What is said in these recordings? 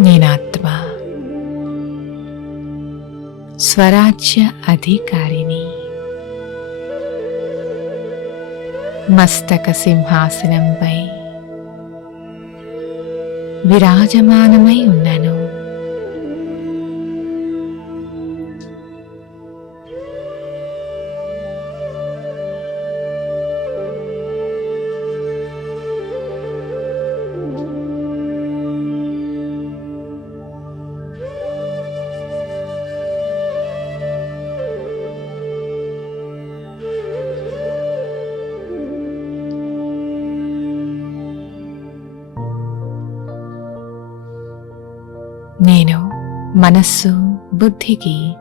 నేనాత్మ స్వరాజ్య అధికారిని. మస్తక సింహాసనంపై విరాజమానమై ఉన్నాను. నేను మనస్సు బుద్ధికి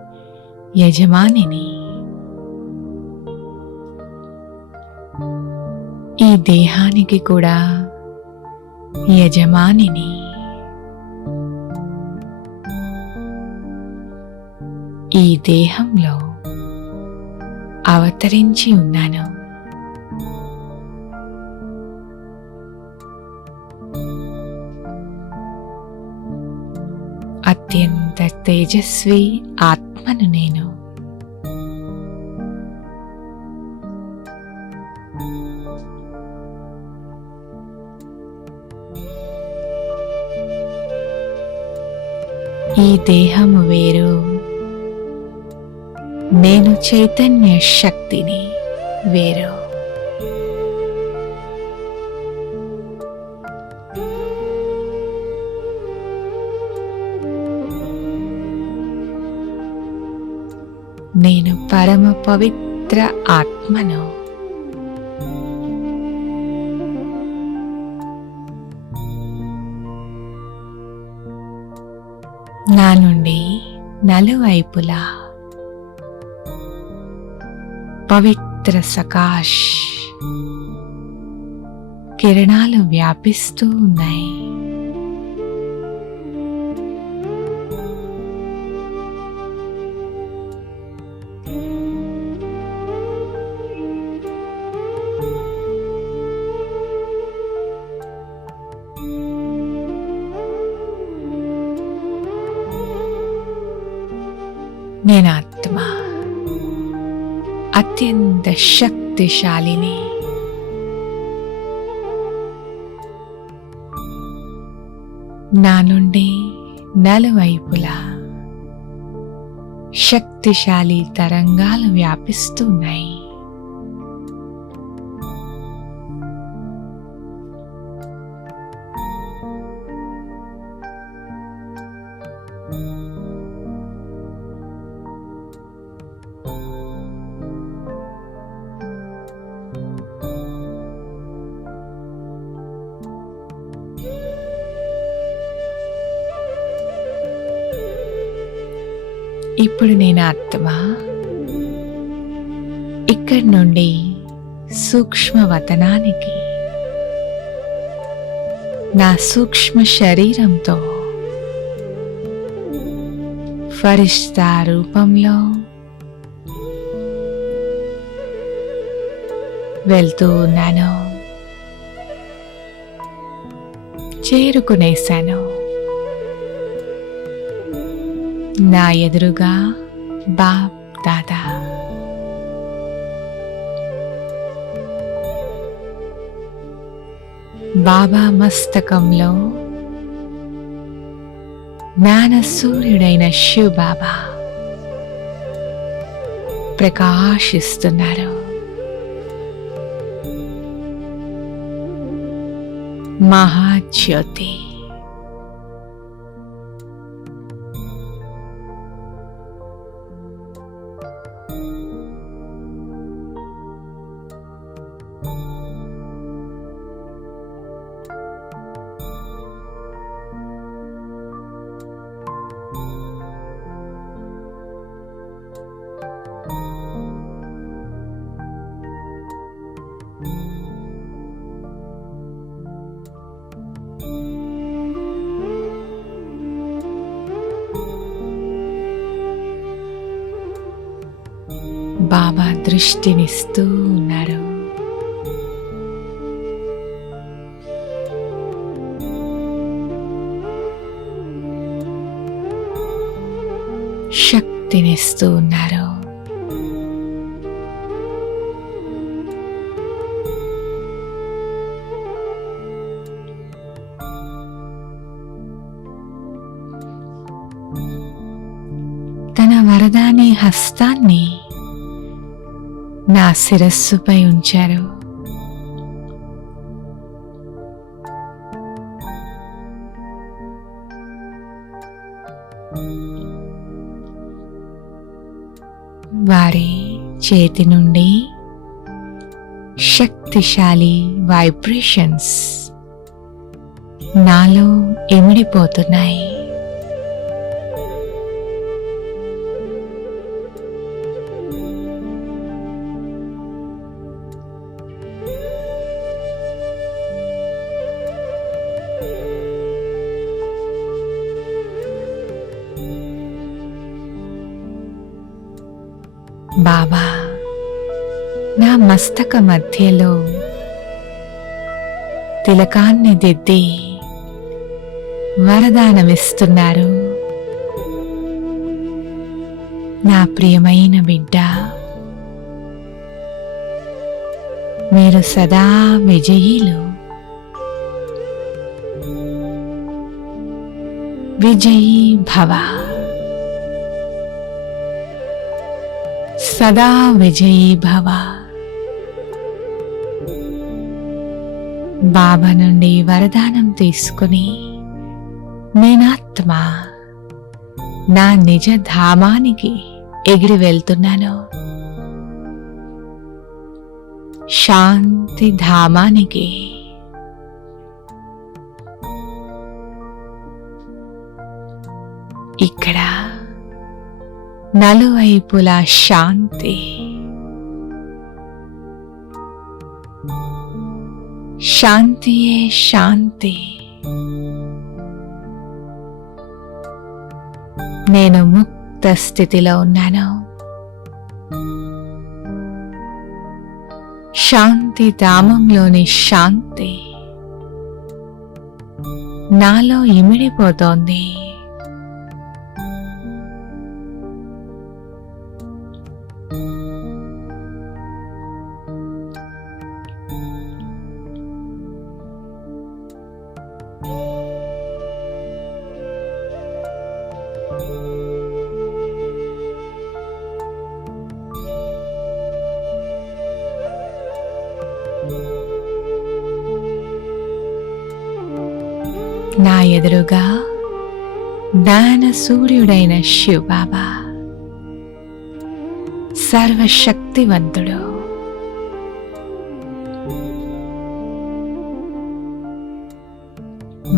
యజమానిని. ఈ దేహానికి కూడా యజమానిని. ఈ దేహంలో అవతరించి ఉన్నాను. అత్యంత తేజస్వి ఆత్మను నేను. ఈ దేహము వేరు, నేను చైతన్య శక్తిని వేరు. నేను పరమ పవిత్ర ఆత్మను. నా నుండి నలువైపులా పవిత్ర సకాష్ కిరణాలు వ్యాపిస్తూ ఉన్నాయి. నేనాత్మ అత్యంత శక్తిశాలిని. నా నుండి నలువైపులా శక్తిశాలి తరంగాలు వ్యాపిస్తున్నాయి. ఇప్పుడు నేను ఆత్మ ఇక్కడి నుండి సూక్ష్మవతనానికి నా సూక్ష్మ శరీరంతో ఫరిష్తా రూపంలో వెళ్తూ ఉన్నాను. చేరుకునేశాను. నా ఎదురుగా బాప్ దాదా. బాబా మస్తకంలో జ్ఞాన సూర్యుడైన శివ్ బాబా ప్రకాశిస్తున్నారు. మహాజ్యోతి. బాబా దృష్టినిస్తూ ఉన్నారు. శక్తినిస్తూ ఉన్నారు. తన వరదాని హస్తాన్ని నా శిరస్సుపై ఉంచారు. వారి చేతి నుండి శక్తిశాలి వైబ్రేషన్స్ నాలో ఇమిడిపోతున్నాయి. బాబా నా మస్తక మధ్యలో తిలకాన్ని దిద్ది వరదానమిస్తున్నారు. నా ప్రియమైన బిడ్డ, మీరు సదా విజయీలు. విజయీ భవ. సదా విజయీ భవ. బాబా నుండి వరదానం తీసుకుని నేనాత్మ నా నిజ ధామానికి ఎగిరి వెళ్తున్నాను. శాంతి ధామానికి. ఇక్కడ నలువైపులా శాంతి. శాంతియే శాంతి. నేను ముక్త స్థితిలో ఉన్నాను. శాంతి ధామంలోని శాంతి నాలో ఇమిడిపోతోంది. నా ఎదురుగా జ్ఞాన సూర్యుడైన శివ్ బాబా సర్వశక్తివంతుడు.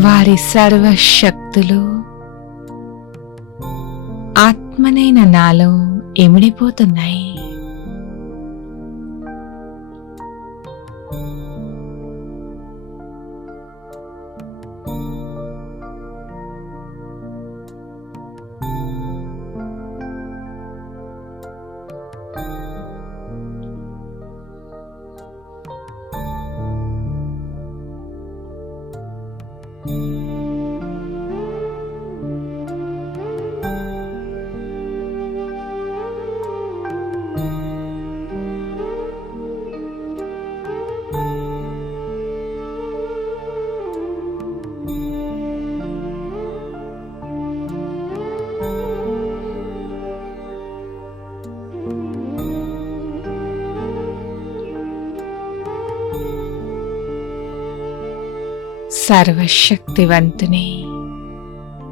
వారి సర్వశక్తులు ఆత్మనైన నాలో ఇమిడిపోతున్నాయి. సర్వశక్తివంతుని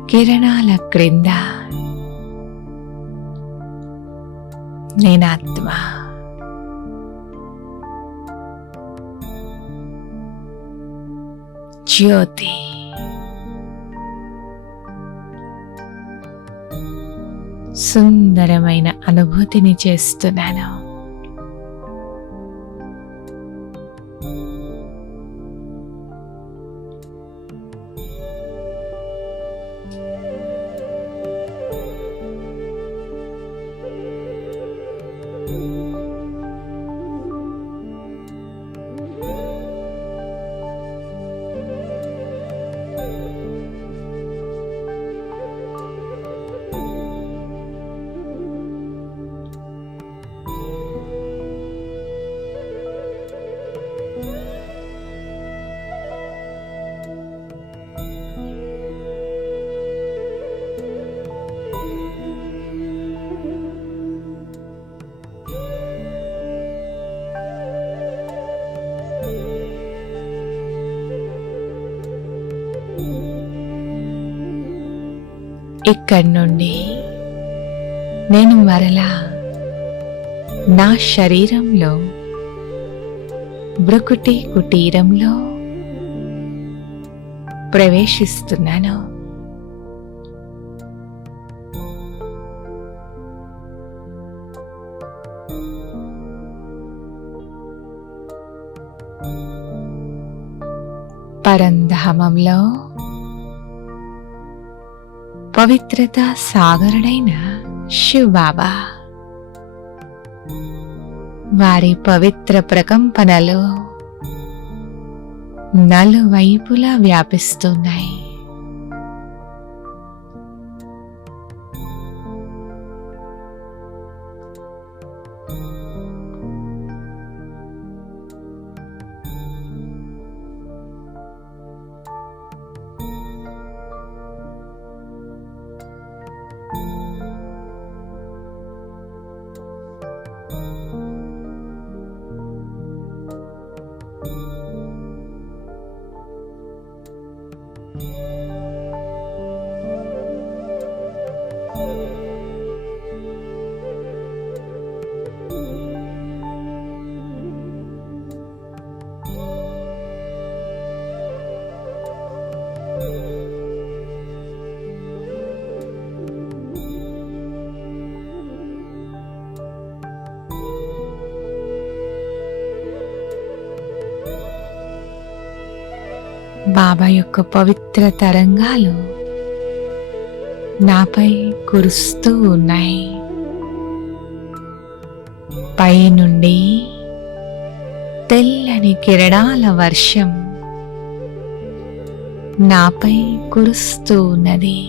కిరణాల క్రింద నేనాత్మ జ్యోతి సుందరమైన అనుభూతిని చేస్తున్నాను. ఇక్కడి నుండి నేను మరలా నా శరీరంలో భృకుటి కుటీరంలో ప్రవేశిస్తున్నాను. పరంధామంలో పవిత్రత సాగరుడైన శివ్ బాబా వారి పవిత్ర ప్రకంపనలు నలువైపులా వ్యాపిస్తున్నాయి. బాబా యొక్క పవిత్ర తరంగాలు నాపై కురుస్తూ ఉన్నాయి. పై నుండి తెల్లని కిరణాల వర్షం నాపై కురుస్తూ ఉన్నది.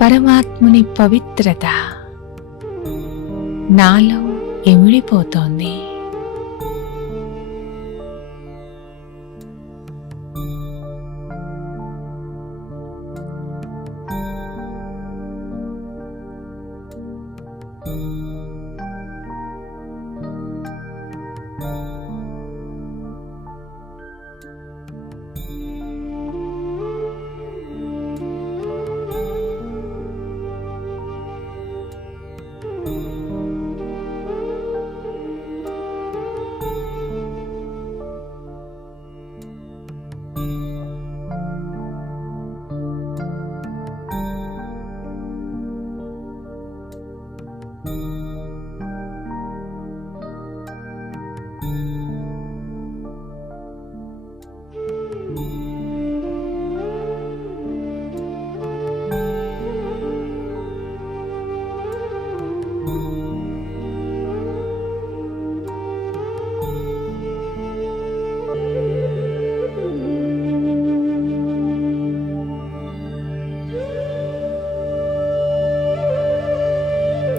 పరమాత్ముని పవిత్రత నాలో ఇమిడిపోతోంది.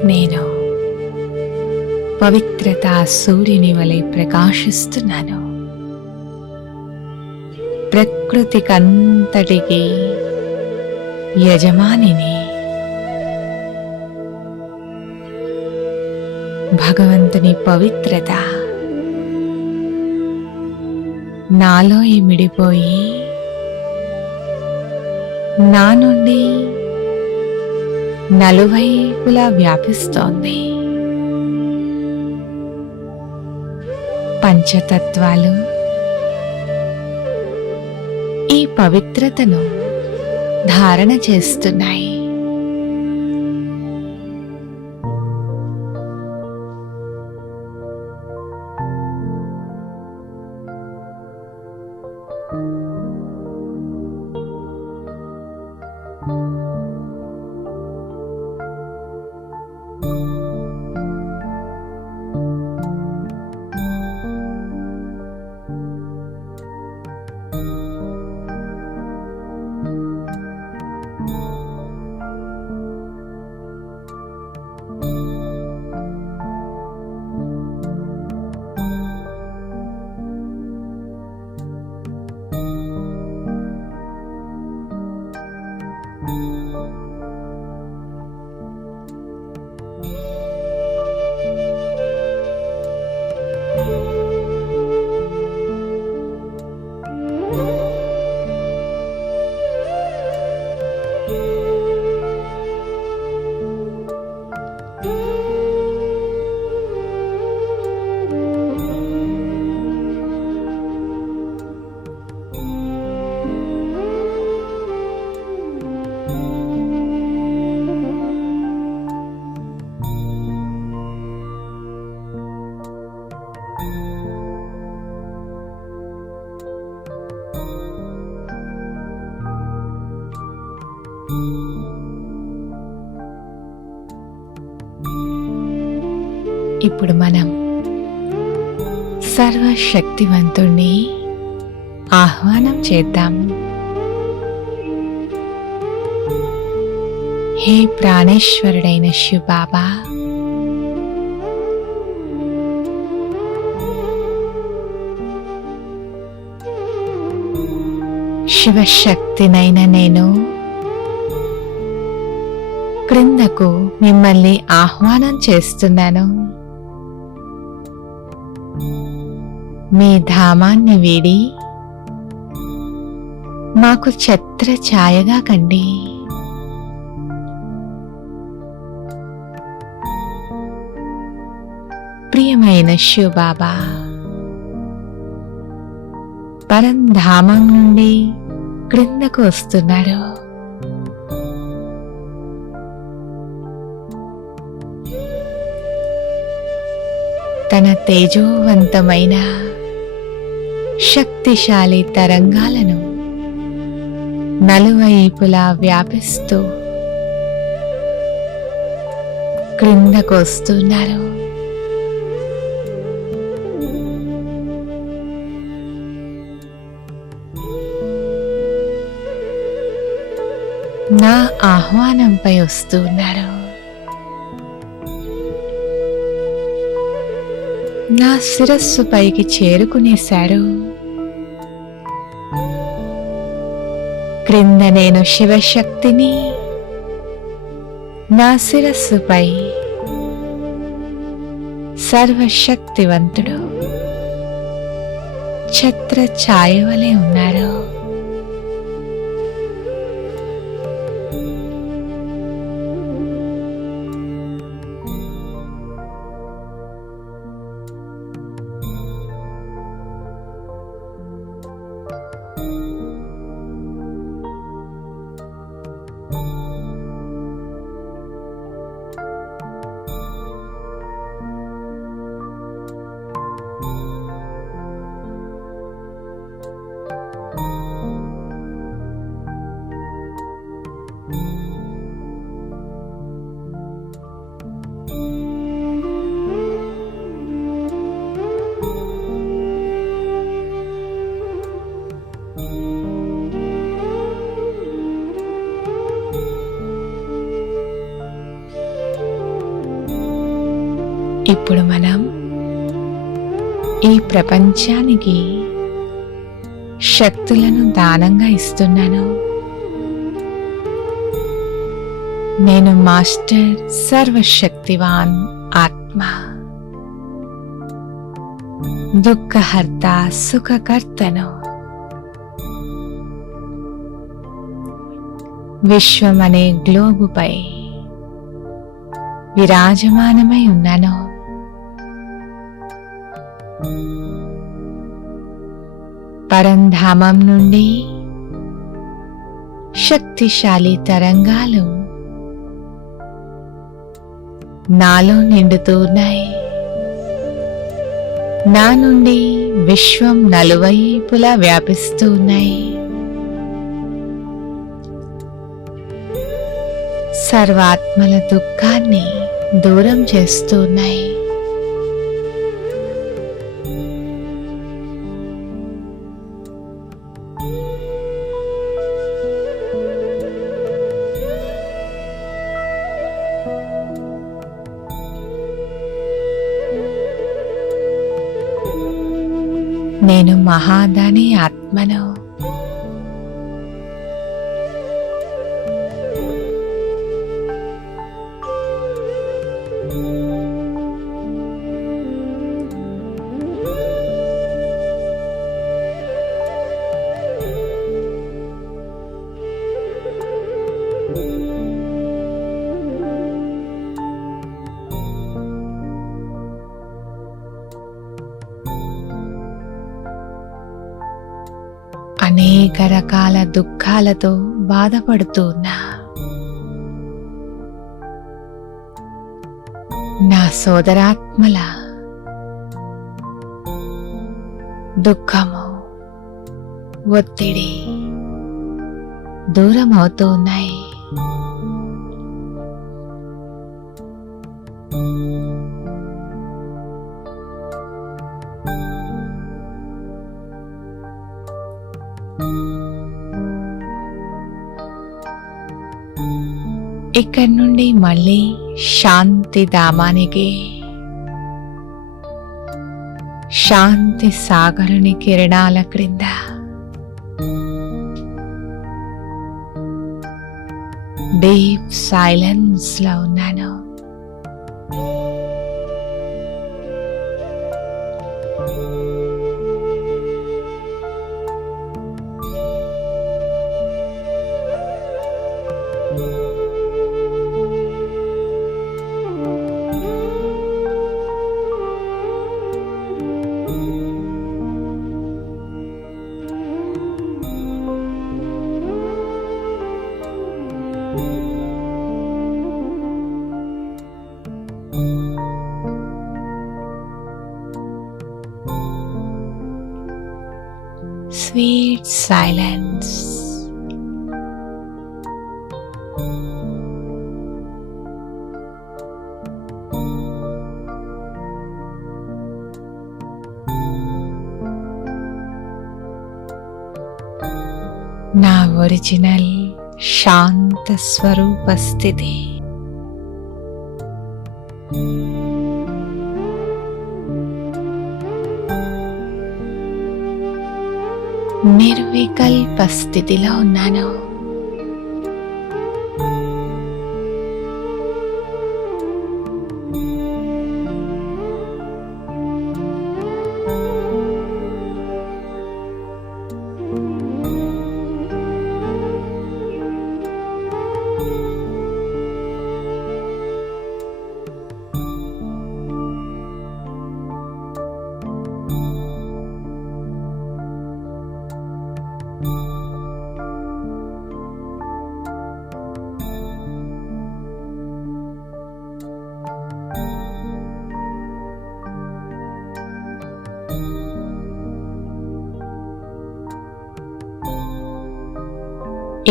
నేను పవిత్రతా సూర్యుని వలె ప్రకాశిస్తున్నాను. ప్రకృతికంతటికి యజమానిని. భగవంతుని పవిత్రత నాలో ఇమిడిపోయి నా నుండి నలువైపులా వ్యాపిస్తోంది. పంచతత్వాలు ఈ పవిత్రతను ధారణ చేస్తున్నాయి. ఇప్పుడు మనం సర్వశక్తివంతుణ్ణి ఆహ్వానం చేద్దాం. హే ప్రాణేశ్వరుడైన శివ బాబా, శివశక్తినైన నేను క్రిందకు మిమ్మల్ని ఆహ్వానం చేస్తున్నాను. మీ ధామాన్ని వీడి మాకు ఛత్ర ఛాయగా కండి. ప్రియమైన శివ బాబా, పరంధామం నుండి క్రిందకు వస్తున్నారు. తన తేజోవంతమైన శక్తిశాలి తరంగాలను నలువైపులా వ్యాపిస్తూ క్రిందకు వస్తున్నారు. నా ఆహ్వానంపై వస్తున్నారు. నా శిరస్సు పైకి చేరుకునేశారు. క్రింద నేను శివశక్తిని, నా శిరస్సుపై సర్వశక్తివంతుడు ఛత్ర ఛాయ వలె ఉన్నారు. ఇప్పుడు మనం ఈ ప్రపంచానికి శక్తులను దానంగా ఇస్తున్నాను. నేను మాస్టర్ సర్వశక్తివాన్ ఆత్మ, దుఃఖహర్త సుఖకర్తను. విశ్వమనే గ్లోబుపై విరాజమానమై ఉన్నాను. పరంధామం నుండి శక్తిశాలి తరంగాలు నాలో నిండుతూ ఉన్నాయి. నా నుండి విశ్వం నలువైపులా వ్యాపిస్తూ ఉన్నాయి. సర్వాత్మల దుఃఖాన్ని దూరం చేస్తూ ఉన్నాయి. నేను మహాదాని ఆత్మను. అనేక రకాల దుఃఖాలతో బాధపడుతున్నా నా సోదరాత్మల దుఃఖము, ఒత్తిడి దూరమవుతూ ఉన్నాయి. ఇక్కడి నుండి మళ్ళీ శాంతి ధామానికి, శాంతి సాగరుని కిరణాల క్రింద డీప్ సైలెన్స్ లో ఉన్నాను. Sweet silence. నా ఒరిజినల్ శాంత స్వరూప స్థితి. నిర్వికల్ప స్థితిలో ఉన్నాను.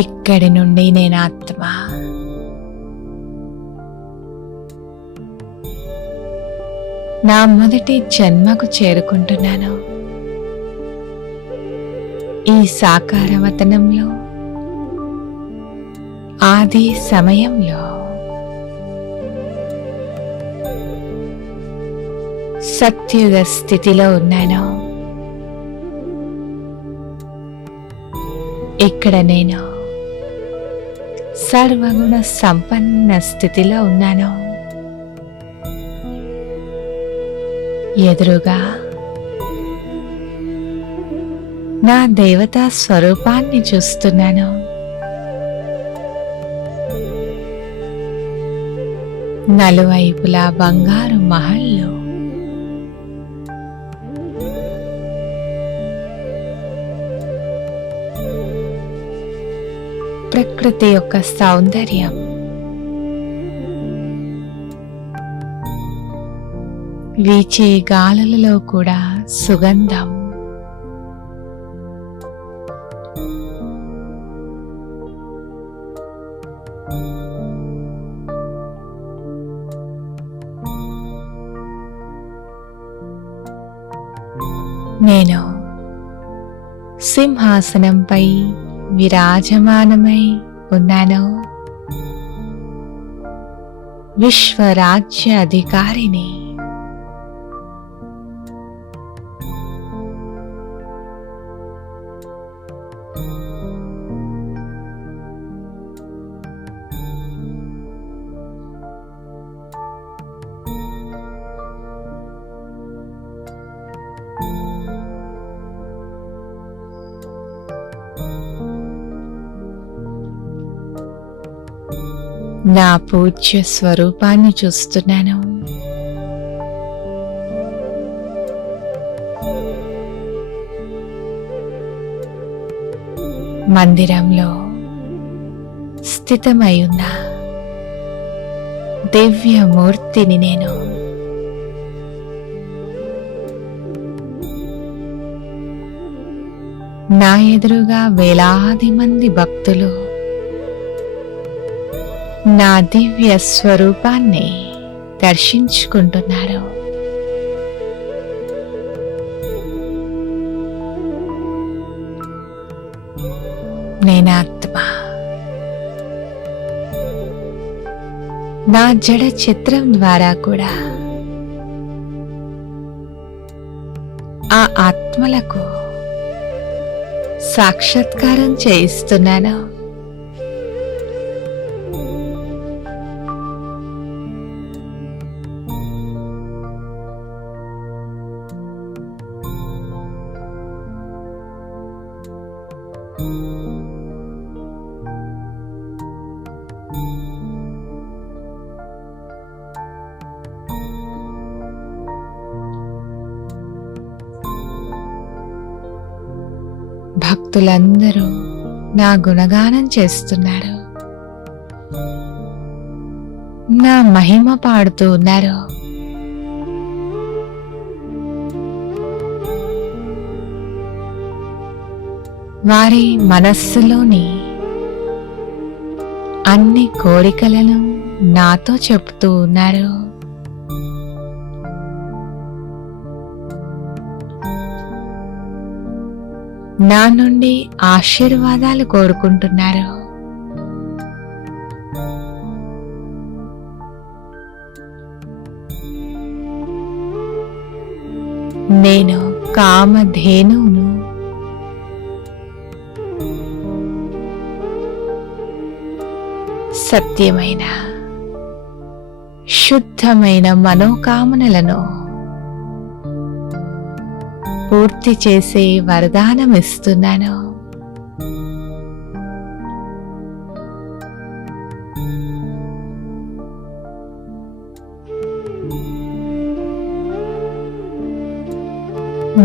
ఇక్కడి నుండి నేను ఆత్మ, నా మొదటి జన్మకు చేరుకుంటున్నాను. ఈ సాకారవతనంలో, ఆది సమయంలో సత్యుగ స్థితిలో ఉన్నాను. ఇక్కడ నేను సర్వగుణ సంపన్న స్థితిలో ఉన్నాను. ఎదురుగా నా దేవతా స్వరూపాన్ని చూస్తున్నాను. నలువైపులా బంగారు మహళ్ళు, ప్రకృతి యొక్క సౌందర్యం, వీచే గాలులలో కూడా సుగంధం, నేను సింహాసనంపై విరాజమానమై ఉన్నాను. విశ్వరాజ్య అధికారిని. నా పూజ్య స్వరూపాన్ని చూస్తున్నాను. మందిరంలో స్థితమై ఉన్న దివ్యమూర్తిని నేను. నా ఎదురుగా వేలాది మంది భక్తులు నా దివ్య స్వరూపాన్ని దర్శించుకుంటున్నారు. నేనాత్మ నా జడ చిత్రం ద్వారా కూడా ఆ ఆత్మలకు సాక్షాత్కారం చేయిస్తున్నాను. భక్తులందరూ నా గుణగానం చేస్తున్నారు, నా మహిమ పాడుతూ ఉన్నారు. వారి మనస్సులోని అన్ని కోరికలను నాతో చెప్తూ ఉన్నారు. నా నుండి ఆశీర్వాదాలు కోరుకుంటున్నారు. నేను కామధేనువును. సత్యమైన శుద్ధమైన మనోకామనలను పూర్తి చేసే వరదానమిస్తున్నాను.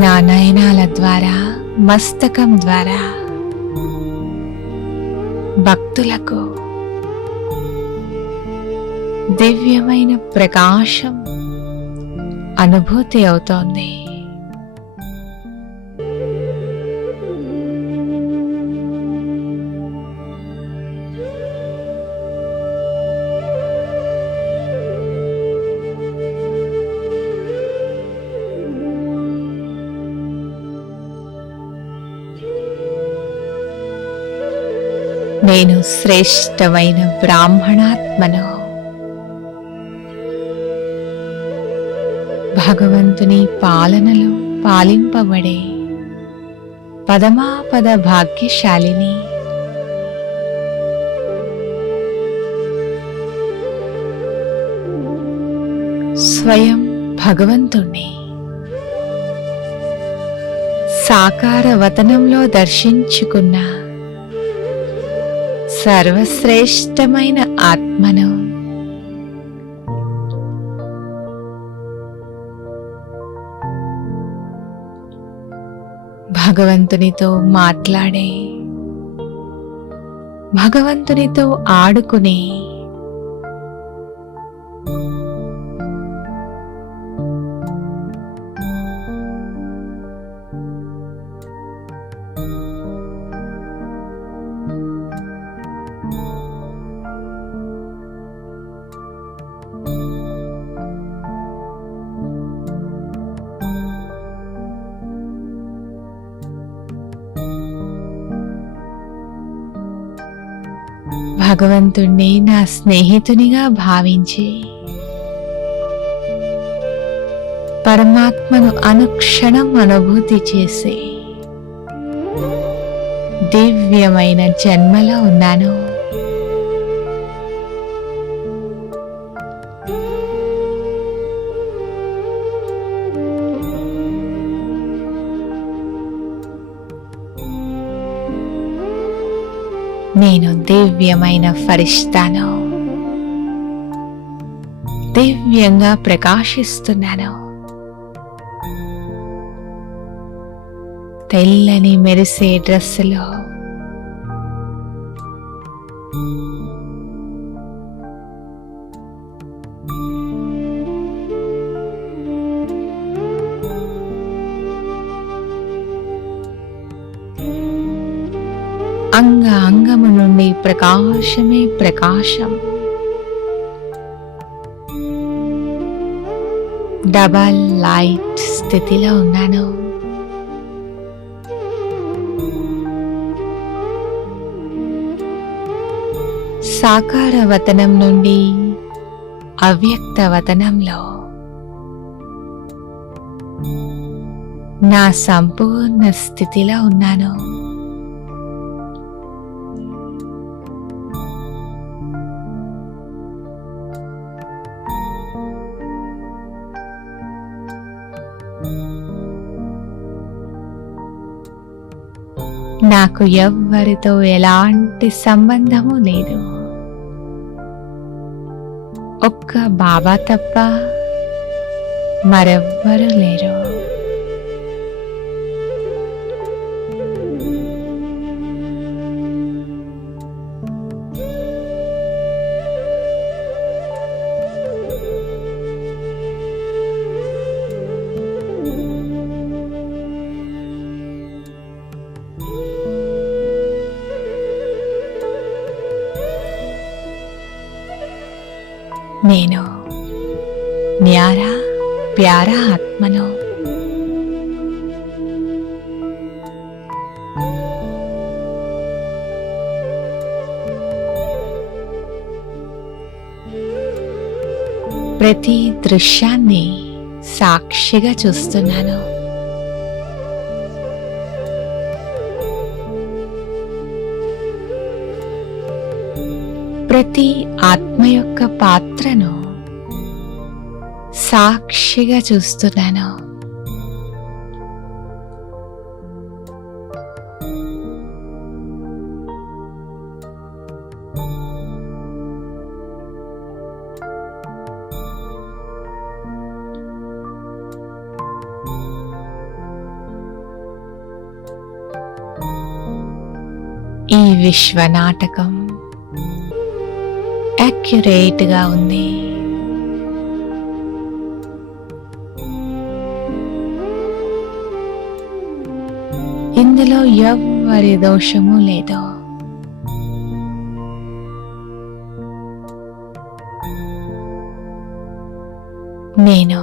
నా నయనాల ద్వారా, మస్తకం ద్వారా భక్తులకు దివ్యమైన ప్రకాశం అనుభూతి అవుతోంది. నేను శ్రేష్టమైన బ్రాహ్మణాత్మను. భగవంతుని పాలనలో పాలింపబడే పదమాపద భాగ్యశాలిని. స్వయం భగవంతుణ్ణి సాకార వతనంలో దర్శించుకున్న సర్వశ్రేష్టమైన ఆత్మను. భగవంతునితో మాట్లాడే, భగవంతునితో ఆడుకునే, భగవంతుణ్ణి నా స్నేహితునిగా భావించి పరమాత్మను అనుక్షణం అనుభూతి చేసే దివ్యమైన జన్మలో ఉన్నాను. నేను దివ్యమైన ఫరిష్తాను. దివ్యంగా ప్రకాశిస్తున్నాను. తెల్లని మెరిసే డ్రెస్సులో అంగ అంగము నుండి ప్రకాశమే ప్రకాశం. డబల్ లైట్ స్థితిలో ఉన్నాను. సాకార వతనం నుండి అవ్యక్త వదనంలో నా సంపూర్ణ స్థితిలో ఉన్నాను. నాకు ఎవ్వరితో ఎలాంటి సంబంధము లేదు. ఒక్క బాబా తప్ప మరెవ్వరూ లేరు. నేను న్యారా ప్యారా ఆత్మను. ప్రతి దృశ్యాన్ని సాక్షిగా చూస్తున్నాను. ప్రతి ఆత్మ యొక్క పాత్రను సాక్షిగా చూస్తున్నాను. ఈ విశ్వనాటకం యాక్యురేట్గా ఉంది. ఇందులో ఎవ్వరి దోషము లేదు. నేను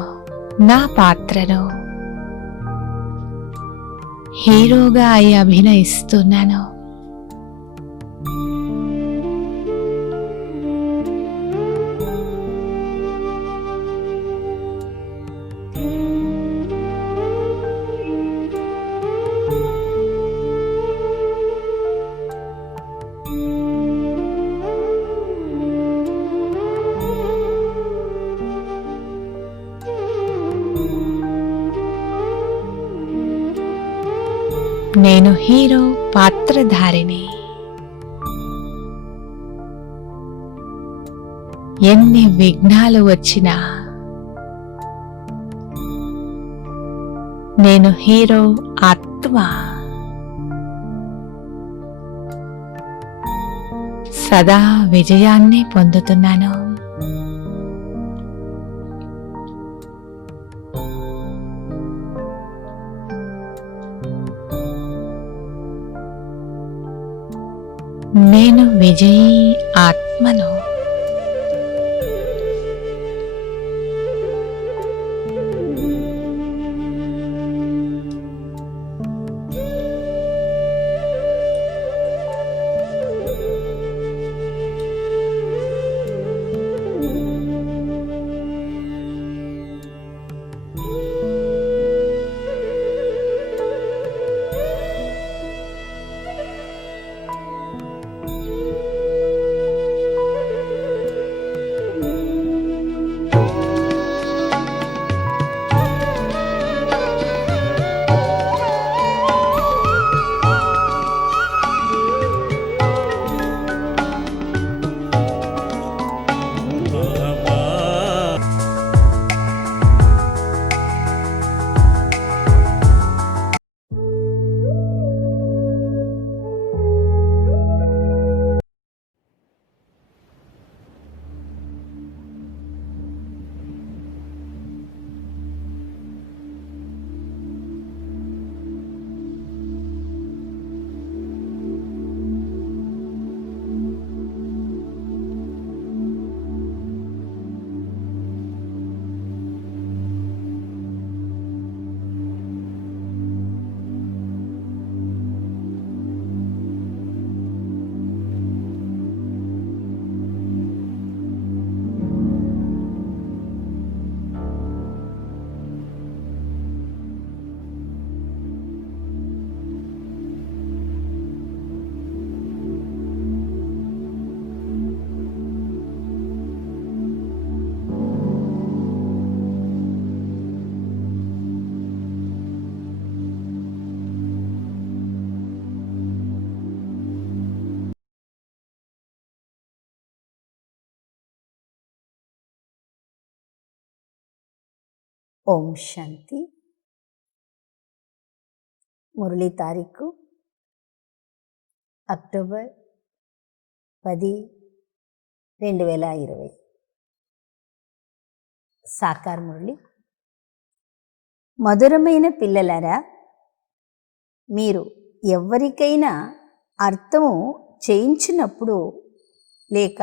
నా పాత్రను హీరోగా అయి అభినయిస్తున్నాను. నేను హీరో పాత్రధారిని. ఎన్ని విఘ్నాలు వచ్చినా నేను హీరో ఆత్మ సదా విజయాన్ని పొందుతున్నాను. నేను విజయీ ఆత్మను. ఓం శాంతి. మురళీ తారీఖు అక్టోబర్ 10, 2020. సాకార్ మురళి. మధురమైన పిల్లలారా, మీరు ఎవరికైనా అర్థము చేయించినప్పుడు లేక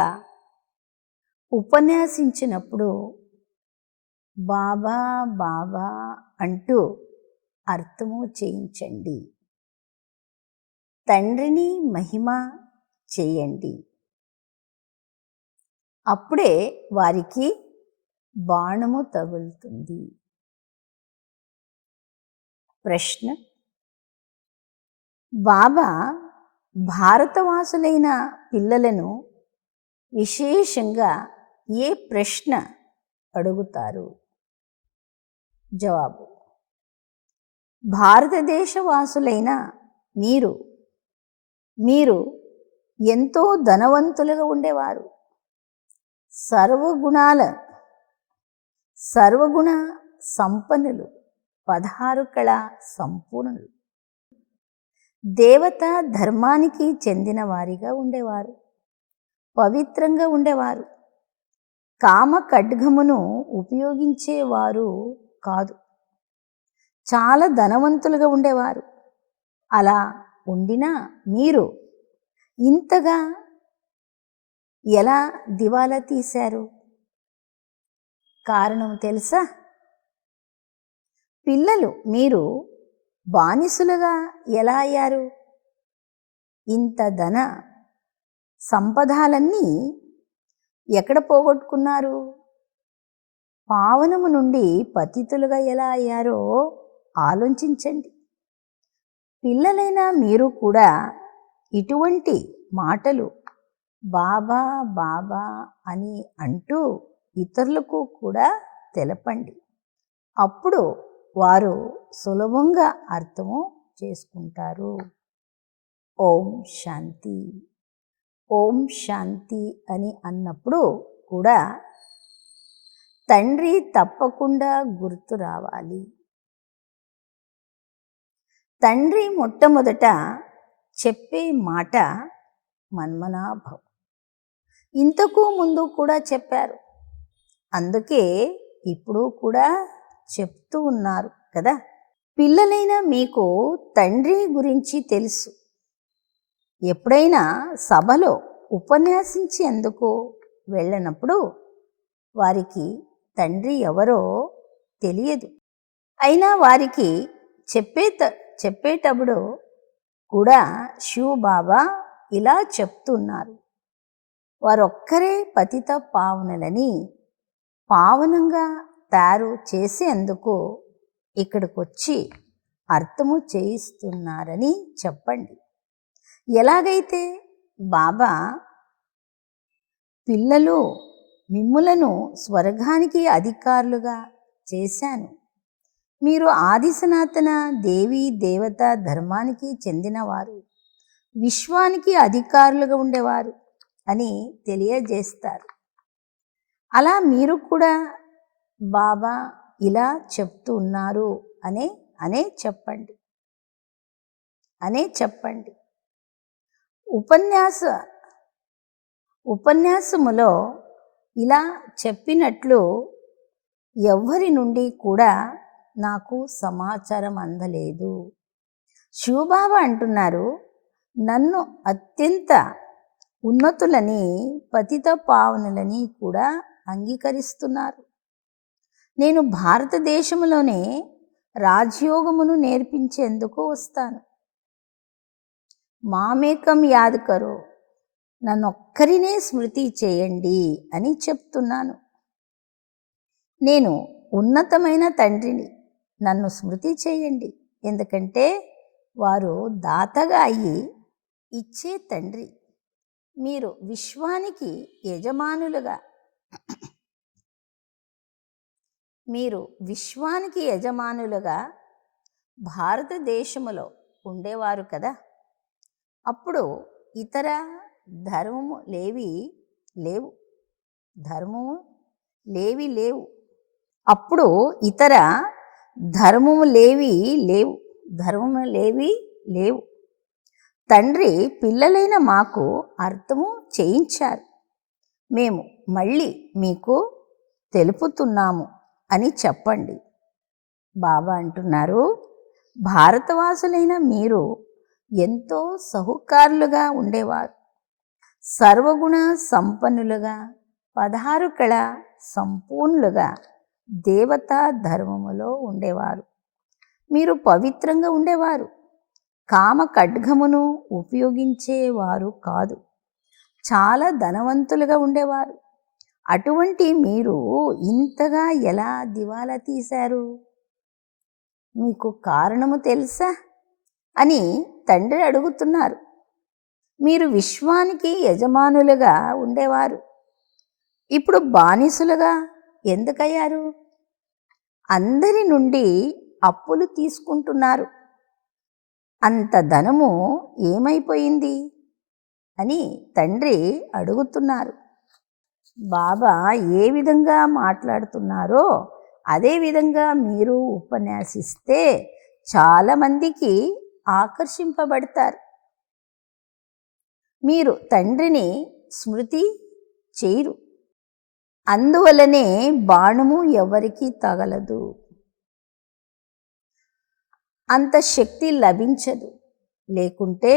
ఉపన్యాసించినప్పుడు బాబా బాబా అంటూ అర్థము చేయించండి. తండ్రిని మహిమ చేయండి. అప్పుడే వారికి బాణము తగులుతుంది. ప్రశ్న: బాబా భారతవాసులైన పిల్లలను విశేషంగా ఏ ప్రశ్న అడుగుతారు? జవాబు: భారతదేశవాసులైన మీరు ఎంతో ధనవంతులుగా ఉండేవారు. సర్వగుణ సంపన్నులు, 16 కళా సంపూర్ణులు, దేవతా ధర్మానికి చెందిన వారిగా ఉండేవారు. పవిత్రంగా ఉండేవారు. కామ ఖడ్గమును ఉపయోగించేవారు కాదు. చాలా ధనవంతులుగా ఉండేవారు. అలా ఉండినా మీరు ఇంతగా ఎలా దివాలా తీశారు? కారణం తెలుసా? పిల్లలు మీరు బానిసలుగా ఎలా అయ్యారు? ఇంత ధన సంపదలన్నీ ఎక్కడ పోగొట్టుకున్నారు? పావనము నుండి పతితులుగా ఎలా అయ్యారో ఆలోచించండి. పిల్లలైన మీరు కూడా ఇటువంటి మాటలు బాబా బాబా అని అంటూ ఇతరులకు కూడా తెలపండి. అప్పుడు వారు సులభంగా అర్థము చేసుకుంటారు. ఓం శాంతి. ఓం శాంతి అని అన్నప్పుడు కూడా తండ్రి తప్పకుండా గుర్తు రావాలి. తండ్రి మొట్టమొదట చెప్పే మాట మన్మనాభవ్. ఇంతకు ముందు కూడా చెప్పారు. అందుకే ఇప్పుడు కూడా చెప్తూ ఉన్నారు కదా. పిల్లలైన మీకు తండ్రి గురించి తెలుసు. ఎప్పుడైనా సభలో ఉపన్యాసించేందుకు వెళ్ళినప్పుడు వారికి తండ్రి ఎవరో తెలియదు. అయినా వారికి చెప్పేటప్పుడు కూడా శివ్ బాబా ఇలా చెప్తున్నారు. వారొక్కరే పతిత పావనులని పావనంగా తయారు చేసేందుకు ఇక్కడికొచ్చి అర్థము చేయిస్తున్నారని చెప్పండి. ఎలాగైతే బాబా పిల్లలు మిమ్ములను స్వర్గానికి అధికారులుగా చేశాను, మీరు ఆది సనాతన దేవీ దేవత ధర్మానికి చెందినవారు, విశ్వానికి అధికారులుగా ఉండేవారు అని తెలియజేస్తారు. అలా మీరు కూడా బాబా ఇలా చెప్తూ ఉన్నారు అనే చెప్పండి. ఉపన్యాసములో ఇలా చెప్పినట్లు ఎవ్వరి నుండి కూడా నాకు సమాచారం అందలేదు. శివబాబా అంటున్నారు, నన్ను అత్యంత ఉన్నతులని పతిత పావనులని కూడా అంగీకరిస్తున్నారు. నేను భారతదేశంలోనే రాజయోగమును నేర్పించేందుకు వస్తాను. మామేకం యాద్ కరో, నన్నొక్కరినే స్మృతి చేయండి అని చెప్తున్నాను. నేను ఉన్నతమైన తండ్రిని, నన్ను స్మృతి చేయండి. ఎందుకంటే వారు దాతగా అయ్యి ఇచ్చే తండ్రి. మీరు విశ్వానికి యజమానులుగా భారతదేశములో ఉండేవారు కదా. అప్పుడు ఇతర ధర్మము లేవు. అప్పుడు ఇతర ధర్మములేవి లేవు. తండ్రి పిల్లలైన మాకు అర్థము చేయించారు. మేము మళ్ళీ మీకు తెలుపుతున్నాము అని చెప్పండి. బాబా అంటున్నారు, భారతవాసులైన మీరు ఎంతో సహుకారులుగా ఉండేవారు. సర్వగుణ సంపన్నులుగా 16 కళ సంపూర్ణులుగా దేవతా ధర్మములో ఉండేవారు. మీరు పవిత్రంగా ఉండేవారు. కామ ఖడ్గమును ఉపయోగించేవారు కాదు. చాలా ధనవంతులుగా ఉండేవారు. అటువంటి మీరు ఇంతగా ఎలా దివాలా తీశారు? మీకు కారణము తెలుసా అని తండ్రి అడుగుతున్నారు. మీరు విశ్వానికి యజమానులుగా ఉండేవారు. ఇప్పుడు బానిసలుగా ఎందుకయ్యారు? అందరి నుండి అప్పులు తీసుకుంటున్నారు. అంత ధనము ఏమైపోయింది అని తండ్రి అడుగుతున్నారు. బాబా ఏ విధంగా మాట్లాడుతున్నారో అదే విధంగా మీరు ఉపన్యాసిస్తే చాలామందికి ఆకర్షింపబడతారు. మీరు తండ్రిని స్మృతి చేయరు. అందువలనే బాణము ఎవరికి తగలదు, అంత శక్తి లభించదు. లేకుంటే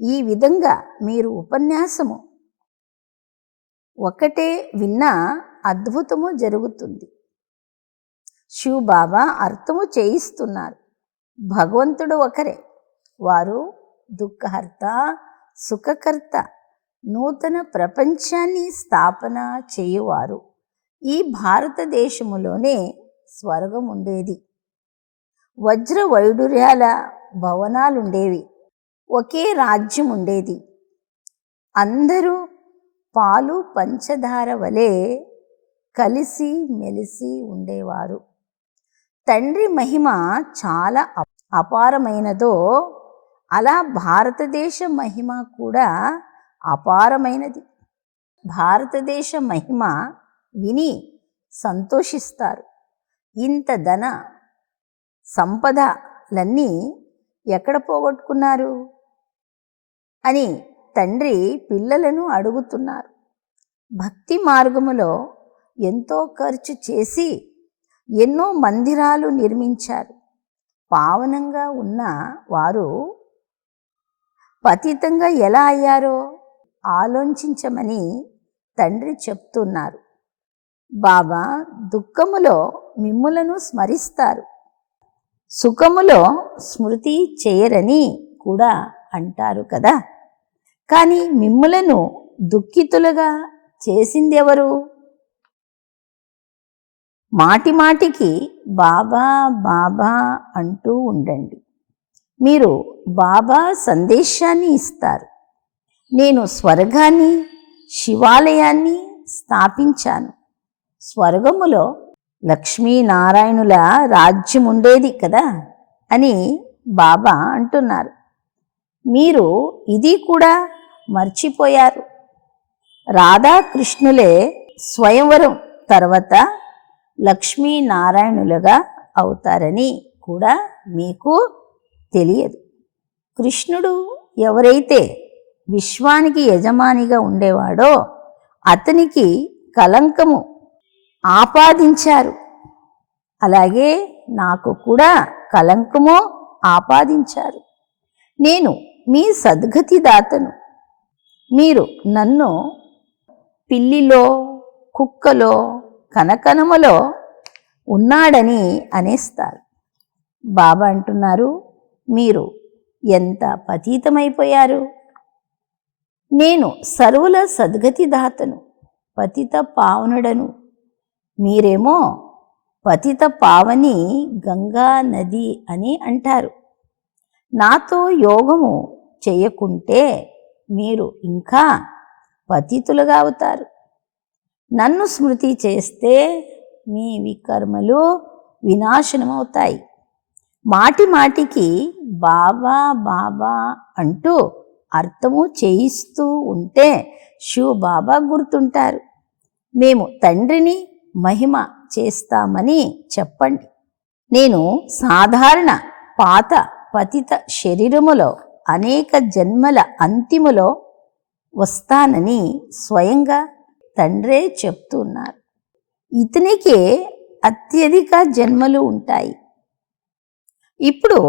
ఈ విధంగా మీరు ఉపన్యాసము ఒకటే విన్నా అద్భుతము జరుగుతుంది. శివ్ బాబా అర్థము చేయిస్తున్నారు. భగవంతుడు ఒకరే. వారు దుఃఖహర్త, సుఖకర్త, నూతన ప్రపంచాన్ని స్థాపన చేయువారు. ఈ భారతదేశములోనే స్వర్గం ఉండేది. వజ్ర వైడూర్యాల భవనాలుండేవి. ఒకే రాజ్యం ఉండేది. అందరూ పాలు పంచదార వలె కలిసి మెలిసి ఉండేవారు. తండ్రి మహిమ చాలా అపారమైనదో అలా భారతదేశ మహిమ కూడా అపారమైనది. భారతదేశ మహిమ విని సంతోషిస్తారు. ఇంత ధన సంపదలన్నీ ఎక్కడ పోగొట్టుకున్నారు అని తండ్రి పిల్లలను అడుగుతున్నారు. భక్తి మార్గములో ఎంతో ఖర్చు చేసి ఎన్నో మందిరాలు నిర్మించారు. పావనంగా ఉన్న వారు పతితంగా ఎలా అయ్యారో ఆలోచించమని తండ్రి చెప్తున్నారు. బాబా దుఃఖములో మిమ్ములను స్మరిస్తారు, సుఖములో స్మృతి చేయరని కూడా అంటారు కదా. కానీ మిమ్ములను దుఃఖితులుగా చేసిందెవరు? మాటి మాటికి బాబా బాబా అంటూ ఉండండి. మీరు బాబా సందేశాన్ని ఇస్తారు. నేను స్వర్గాన్ని, శివాలయాన్ని స్థాపించాను. స్వర్గములో లక్ష్మీనారాయణుల రాజ్యం ఉండేది కదా అని బాబా అంటున్నారు. మీరు ఇది కూడా మర్చిపోయారు. రాధాకృష్ణులే స్వయంవరం తర్వాత లక్ష్మీనారాయణులుగా అవుతారని కూడా మీకు తెలియదు. కృష్ణుడు ఎవరైతే విశ్వానికి యజమానిగా ఉండేవాడో అతనికి కలంకము ఆపాదించారు. అలాగే నాకు కూడా కలంకము ఆపాదించారు. నేను మీ సద్గతి దాతను. మీరు నన్ను పిల్లిలో, కుక్కలో, కనకనములో ఉన్నాడని అనేస్తారు. బాబా అంటున్నారు, మీరు ఎంత పతితమైపోయారు. నేను సర్వుల సద్గతి దాతను, పతిత పావనుడను. మీరేమో పతిత పావని గంగా నది అని అంటారు. నాతో యోగము చేయకుంటే మీరు ఇంకా పతితులుగా అవుతారు. నన్ను స్మృతి చేస్తే మీ వికర్మలు వినాశనమవుతాయి. మాటి మాటికి బాబా బాబా అంటూ అర్థము చేయిస్తూ ఉంటే శివ బాబా గుర్తుంటారు. మేము తండ్రిని మహిమ చేస్తామని చెప్పండి. నేను సాధారణ పాత పతిత శరీరములో అనేక జన్మల అంతిమలో వస్తానని స్వయంగా తండ్రే చెప్తున్నారు. ఇతనికే అత్యధిక జన్మలు ఉంటాయి. ఇప్పుడు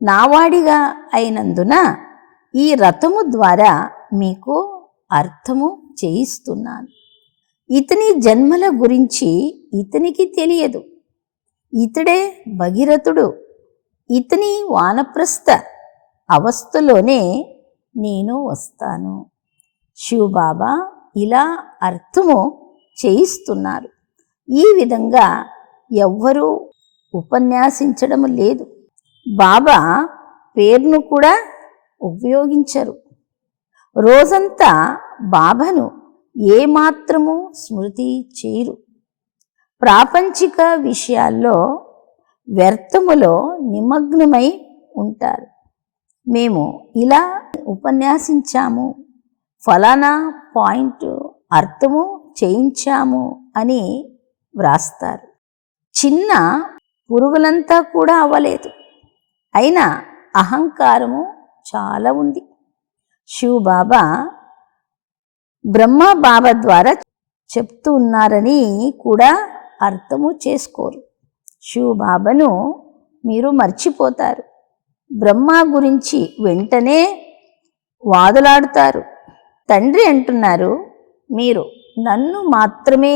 నావాడిగా అయినందున ఈ రథము ద్వారా మీకు అర్థము చేయిస్తున్నాను. ఇతని జన్మల గురించి ఇతనికి తెలియదు. ఇతడే భగీరథుడు. ఇతని వానప్రస్థ అవస్థలోనే నేను వస్తాను. శివబాబా ఇలా అర్థము చేయిస్తున్నారు. ఈ విధంగా ఎవ్వరూ ఉపన్యాసించడం లేదు. బాబా పేరును కూడా ఉపయోగించరు. రోజంతా బాబాను ఏమాత్రము స్మృతి చేయరు. ప్రాపంచిక విషయాల్లో వ్యర్థములో నిమగ్నమై ఉంటారు. మేము ఇలా ఉపన్యాసించాము, ఫలానా పాయింట్ అర్థము చేయించాము అని వ్రాస్తారు. చిన్న పురుగులంతా కూడా అవ్వలేదు. అయినా అహంకారము చాలా ఉంది. శివబాబా బ్రహ్మ బాబా ద్వారా చెప్తూ ఉన్నారని కూడా అర్థము చేసుకోరు. శివబాబాను మీరు మర్చిపోతారు. బ్రహ్మ గురించి వెంటనే వాదులాడుతారు. తండ్రి అంటున్నారు, మీరు నన్ను మాత్రమే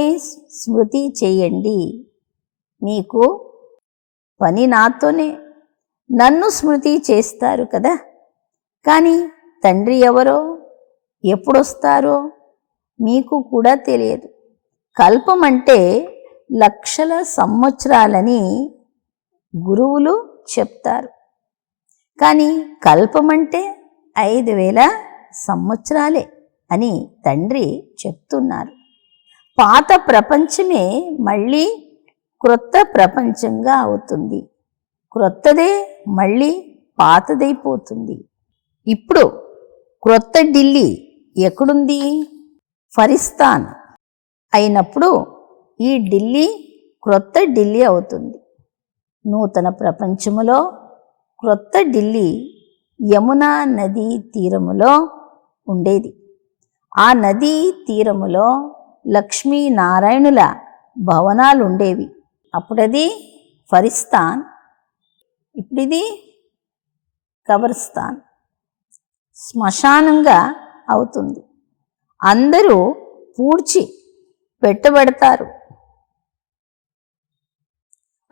స్మృతి చేయండి. మీకు పని నాతోనే. నన్ను స్మృతి చేస్తారు కదా. కానీ తండ్రి ఎవరో, ఎప్పుడొస్తారో మీకు కూడా తెలియదు. కల్పం అంటే లక్షల సంవత్సరాలని గురువులు చెప్తారు. కానీ కల్పం అంటే 5000 సంవత్సరాలే అని తండ్రి చెప్తున్నారు. పాత ప్రపంచమే మళ్ళీ క్రొత్త ప్రపంచంగా అవుతుంది. క్రొత్తదే మళ్ళీ పాతదైపోతుంది. ఇప్పుడు క్రొత్త ఢిల్లీ ఎక్కడుంది? ఫరిస్తాన్ అయినప్పుడు ఈ ఢిల్లీ క్రొత్త ఢిల్లీ అవుతుంది. నూతన ప్రపంచములో క్రొత్త ఢిల్లీ యమునా నదీ తీరములో ఉండేది. ఆ నదీ తీరములో లక్ష్మీనారాయణుల భవనాలు ఉండేవి. అప్పుడది ఫరిస్తాన్, ఇప్పుడిది కబర్స్థాన్, శ్మశానంగా అవుతుంది. అందరూ పూడ్చి పెట్టబడతారు.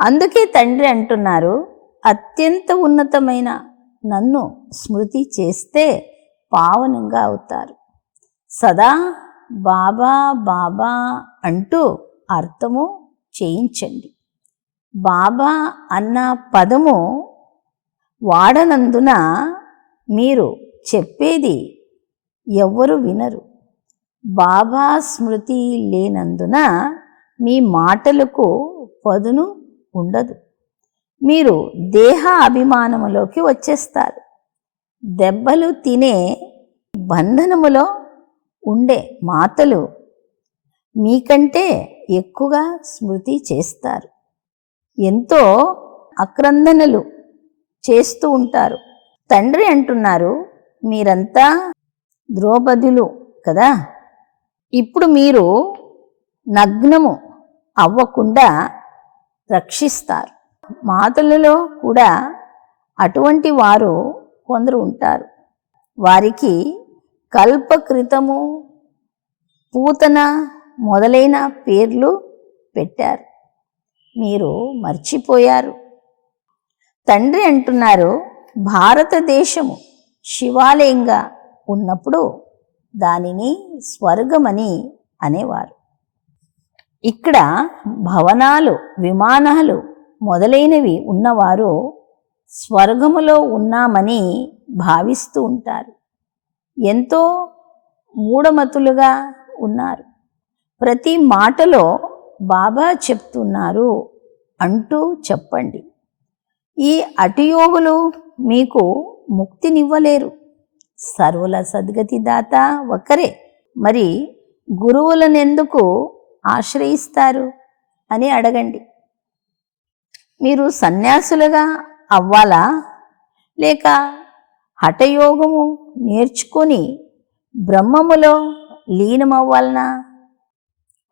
అందుకే తండ్రి అంటున్నారు, అత్యంత ఉన్నతమైన నన్ను స్మృతి చేస్తే పావనంగా అవుతారు. సదా బాబా బాబా అంటూ అర్థము చేయించండి. బాబా అన్న పదము వాడనందున మీరు చెప్పేది ఎవ్వరు వినరు. బాబా స్మృతి లేనందున మీ మాటలకు పదును ఉండదు. మీరు దేహ అభిమానములోకి వచ్చేస్తారు. దెబ్బలు తినే బంధనములో ఉండే మాటలు మీకంటే ఎక్కువగా స్మృతి చేస్తారు. ఎంతో ఆక్రందనలు చేస్తూ ఉంటారు. తండ్రి అంటున్నారు, మీరంతా ద్రౌపదులు కదా. ఇప్పుడు మీరు నగ్నము అవ్వకుండా రక్షిస్తారు. మాతలలో కూడా అటువంటి వారు కొందరు ఉంటారు. వారికి కల్పకృతము, పూతన మొదలైన పేర్లు పెట్టారు. మీరు మర్చిపోయారు. తండ్రి అంటున్నారు, భారతదేశము శివాలయంగా ఉన్నప్పుడు దానిని స్వర్గమని అనేవారు. ఇక్కడ భవనాలు, విమానాలు మొదలైనవి ఉన్నవారు స్వర్గములో ఉన్నామని భావిస్తూ ఉంటారు. ఎంతో మూఢమతులుగా ఉన్నారు. ప్రతి మాటలో బాబా చెప్తున్నారు అంటూ చెప్పండి. ఈ అటుయోగులు మీకు ముక్తినివ్వలేరు. సర్వుల సద్గతి దాత ఒక్కరే. మరి గురువులనెందుకు ఆశ్రయిస్తారు? అని అడగండి. మీరు సన్యాసులుగా అవ్వాలా, లేక హఠయోగము నేర్చుకొని బ్రహ్మములో లీనమవ్వాలనా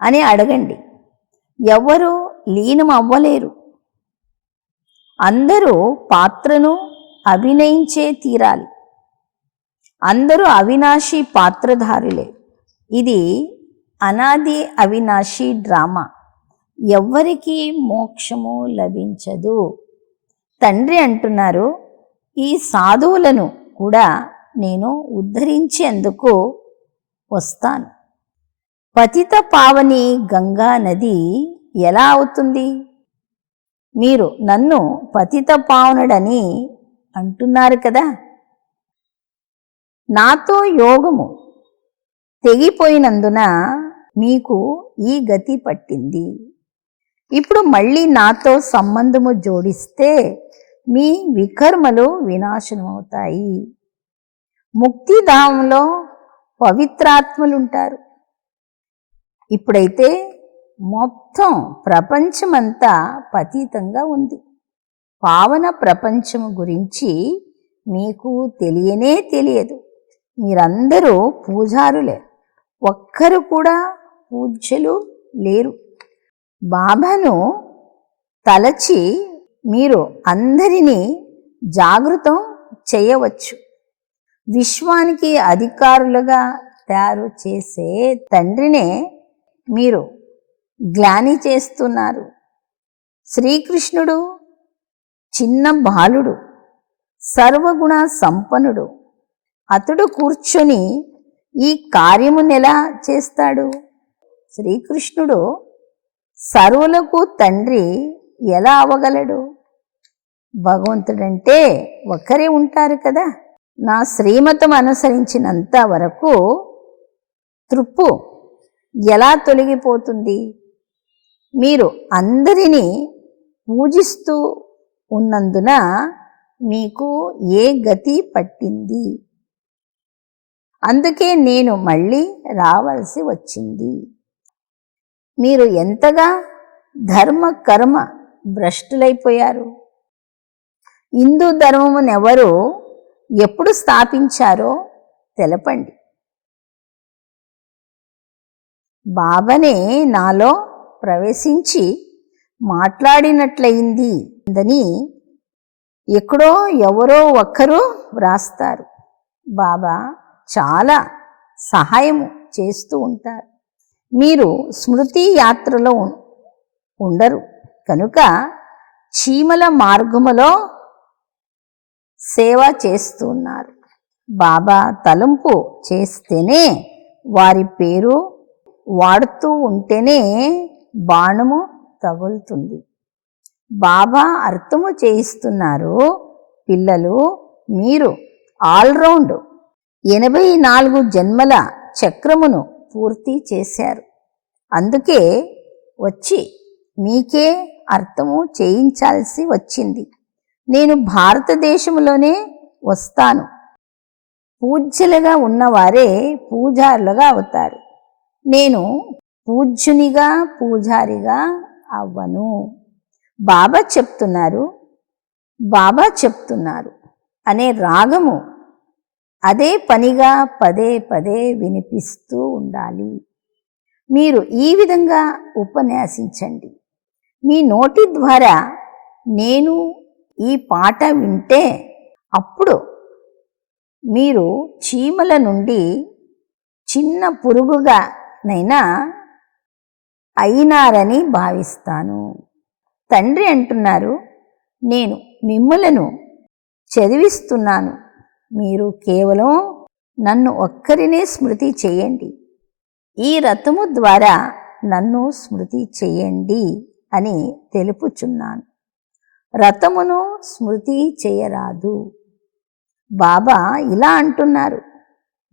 అని అడగండి. ఎవరు లీనం అవ్వలేరు. అందరూ పాత్రను అభినయించే తీరాలి. అందరూ అవినాశి పాత్రధారులే. ఇది అనాది అవినాశి డ్రామా. ఎవ్వరికీ మోక్షము లభించదు. తండ్రి అంటున్నారు, ఈ సాధువులను కూడా నేను ఉద్ధరించేందుకు వస్తాను. పతిత పావని గంగా నది ఎలా అవుతుంది? మీరు నన్ను పతిత పావనుడని అంటున్నారు కదా. నాతో యోగము తెగిపోయినందున మీకు ఈ గతి పట్టింది. ఇప్పుడు మళ్ళీ నాతో సంబంధము జోడిస్తే మీ వికర్మలు వినాశనమవుతాయి. ముక్తిధామంలో పవిత్రాత్మలుంటారు. ఇప్పుడైతే మొత్తం ప్రపంచమంతా పతీతంగా ఉంది. పావన ప్రపంచం గురించి మీకు తెలియనే తెలియదు. మీరందరూ పూజారులే, ఒక్కరు కూడా పూజ్యులు లేరు. బాబాను తలచి మీరు అందరినీ జాగృతం చేయవచ్చు. విశ్వానికి అధికారులుగా తయారు చేసే తండ్రినే మీరు గ్లాని చేస్తున్నారు. శ్రీకృష్ణుడు చిన్న బాలుడు, సర్వగుణ సంపన్నుడు. అతడు కూర్చొని ఈ కార్యమునెలా చేస్తాడు? శ్రీకృష్ణుడు సర్వులకు తండ్రి ఎలా అవ్వగలడు? భగవంతుడంటే ఒకరే ఉంటారు కదా. నా శ్రీమతం అనుసరించినంత వరకు తృప్పు ఎలా తొలగిపోతుంది? మీరు అందరినీ పూజిస్తూ ఉన్నందున మీకు ఏ గతి పట్టింది? అందుకే నేను మళ్ళీ రావాల్సి వచ్చింది. మీరు ఎంతగా ధర్మ కర్మ భ్రష్టులైపోయారు. హిందూ ధర్మమునెవరు ఎప్పుడు స్థాపించారో తెలపండి. బాబానే నాలో ప్రవేశించి మాట్లాడినట్లయింది అని ఎక్కడో ఎవరో ఒక్కరు వ్రాస్తారు. బాబా చాలా సహాయము చేస్తూ ఉంటారు. మీరు స్మృతి యాత్రలో ఉండరు కనుక చీమల మార్గములో సేవ చేస్తున్నారు. బాబా తలంపు చేస్తేనే, వారి పేరు వాడుతూ ఉంటేనే బాణము తగులుతుంది. బాబా అర్థము చేయిస్తున్నారు, పిల్లలు మీరు ఆల్రౌండ్ 84 జన్మల చక్రమును పూర్తి చేశారు. అందుకే వచ్చి మీకే అర్థము చేయించాల్సి వచ్చింది. నేను భారతదేశంలోనే వస్తాను. పూజ్యులుగా ఉన్నవారే పూజారులుగా అవుతారు. నేను పూజ్యునిగా పూజారిగా అవ్వను. బాబా చెప్తున్నారు అనే రాగము అదే పనిగా పదే పదే వినిపిస్తూ ఉండాలి. మీరు ఈ విధంగా ఉపన్యాసించండి. మీ నోటి ద్వారా నేను ఈ పాట వింటే అప్పుడు మీరు చీమల నుండి చిన్న పురుగుగానైనా అయినారని భావిస్తాను. తండ్రి అంటున్నారు, నేను మిమ్ములను చదివిస్తున్నాను. మీరు కేవలం నన్ను ఒక్కరినే స్మృతి చేయండి. ఈ రథము ద్వారా నన్ను స్మృతి చేయండి అని తెలుపుచున్నాను. రథమును స్మృతి చేయరాదు. బాబా ఇలా అంటున్నారు,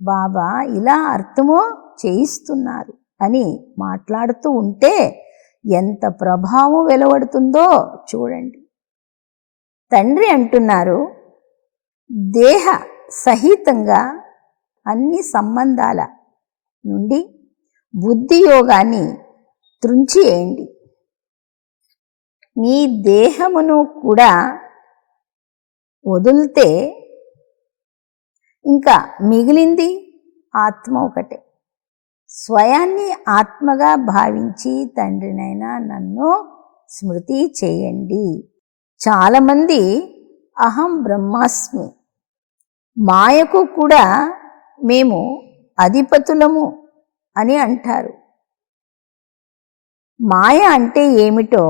బాబా ఇలా అర్థము చేయిస్తున్నారు అని మాట్లాడుతూ ఉంటే ఎంత ప్రభావం వెలువడుతుందో చూడండి. తండ్రి అంటున్నారు, దేహ సహితంగా అన్ని సంబంధాల నుండి బుద్ధి యోగాన్ని త్రుంచివేయండి. నీ దేహమును కూడా వదిలితే ఇంకా మిగిలింది ఆత్మ ఒకటే. స్వయాన్ని ఆత్మగా భావించి తండ్రినైనా నన్ను స్మృతి చేయండి. చాలామంది అహం బ్రహ్మాస్మి, మాయకు కూడా మేము అధిపతులము అని అంటారు. మాయ అంటే ఏమిటో,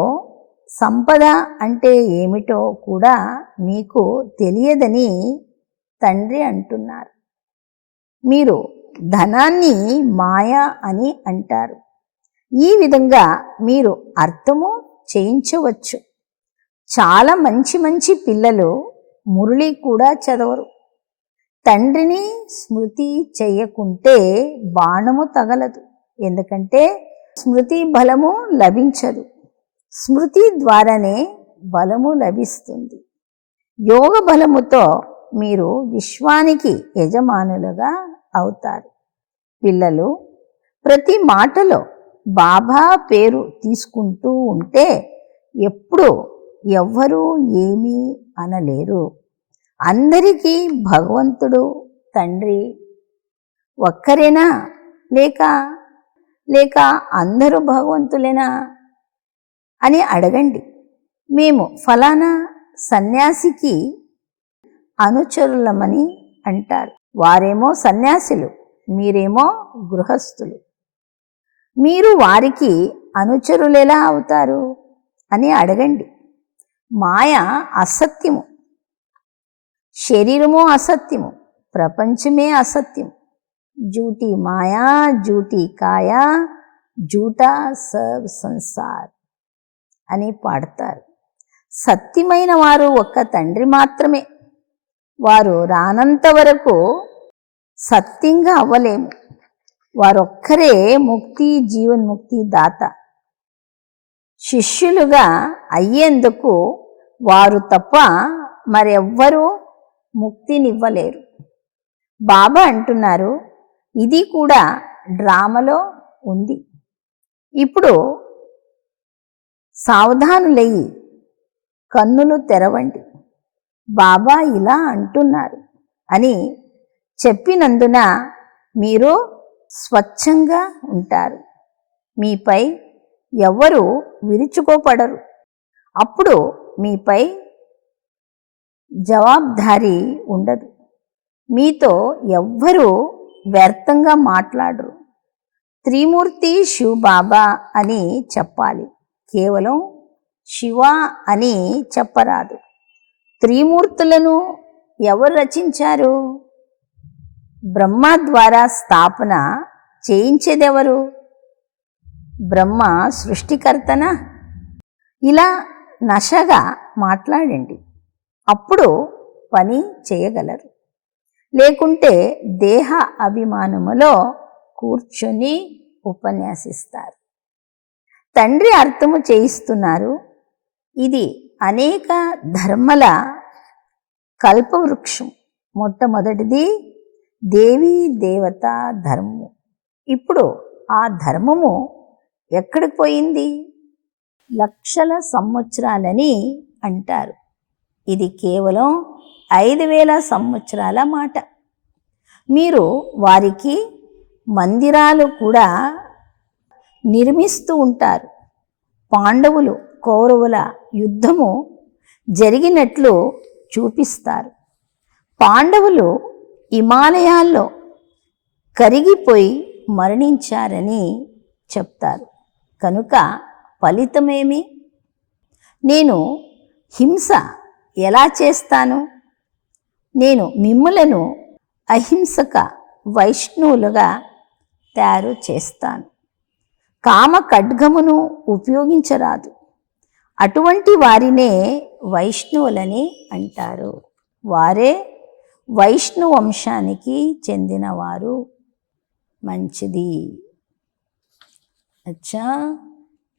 సంపద అంటే ఏమిటో కూడా మీకు తెలియదని తండ్రి అంటున్నారు. మీరు ధనాన్ని మాయ అని అంటారు. ఈ విధంగా మీరు అర్థము చేయించవచ్చు. చాలా మంచి మంచి పిల్లలు మురళి కూడా చదవరు. తండ్రిని స్మృతి చేయకుంటే బాణము తగలదు. ఎందుకంటే స్మృతి బలము లభించదు. స్మృతి ద్వారానే బలము లభిస్తుంది. యోగ బలముతో మీరు విశ్వానికి యజమానులుగా అవుతారు. పిల్లలు ప్రతి మాటలో బాబా పేరు తీసుకుంటూ ఉంటే ఎప్పుడు ఎవ్వరూ ఏమీ అనలేరు. అందరికీ భగవంతుడు తండ్రి ఒక్కరేనా, లేక అందరూ భగవంతులేనా అని అడగండి. మేము ఫలానా సన్యాసికి అనుచరులమని అంటారు. వారేమో సన్యాసులు, మీరేమో గృహస్థులు. మీరు వారికి అనుచరులెలా అవుతారు అని అడగండి. మాయ అసత్యము, శరీరము అసత్యము, ప్రపంచమే అసత్యం. జూటి మాయా జూటి కాయా జూటా సబ్ సంసార్ అని పాడతారు. సత్యమైన వారు ఒక్క తండ్రి మాత్రమే. వారు రానంత వరకు సత్యంగా అవ్వలేము. వారొక్కరే ముక్తి జీవన్ముక్తి దాత. శిష్యులుగా అయ్యేందుకు వారు తప్ప మరెవ్వరూ ముక్తినివ్వలేరు. బాబా అంటున్నారు, ఇది కూడా డ్రామాలో ఉంది. ఇప్పుడు సావధానులయ్యి కన్నులు తెరవండి. బాబా ఇలా అంటున్నారు అని చెప్పినందున మీరు స్వచ్ఛంగా ఉంటారు. మీపై ఎవ్వరూ విరుచుకోపడరు. అప్పుడు మీపై జవాబుదారీ ఉండదు. మీతో ఎవ్వరూ వ్యర్థంగా మాట్లాడరు. త్రిమూర్తి శివ బాబా అని చెప్పాలి. కేవలం శివ అని చెప్పరాదు. త్రిమూర్తులను ఎవరు రచించారు? బ్రహ్మ ద్వారా స్థాపన చేయించేదెవరు? బ్రహ్మ సృష్టికర్తనా? ఇలా నషగా మాట్లాడండి. అప్పుడు పని చేయగలరు. లేకుంటే దేహ అభిమానములో కూర్చొని ఉపన్యాసిస్తారు. తండ్రి అర్థము చేయిస్తున్నారు. ఇది అనేక ధర్మల కల్పవృక్షం. మొట్టమొదటిది దేవీ దేవత ధర్మము. ఇప్పుడు ఆ ధర్మము ఎక్కడికి పోయింది? లక్షల సంవత్సరాలని అంటారు. ఇది కేవలం 5000 సంవత్సరాల మాట. మీరు వారికి మందిరాలు కూడా నిర్మిస్తూ ఉంటారు. పాండవులు కౌరవుల యుద్ధము జరిగినట్లు చూపిస్తారు. పాండవులు హిమాలయాల్లో కరిగిపోయి మరణించారని చెప్తారు. కనుక ఫలితమేమి? నేను హింస ఎలా చేస్తాను? నేను మిమ్ములను అహింసక వైష్ణవులుగా తయారు చేస్తాను. కామ ఖడ్గమును ఉపయోగించరాదు. అటువంటి వారినే వైష్ణవులని అంటారు. వారే వైష్ణవ వంశానికి చెందినవారు. మంచిది. అచ్చా,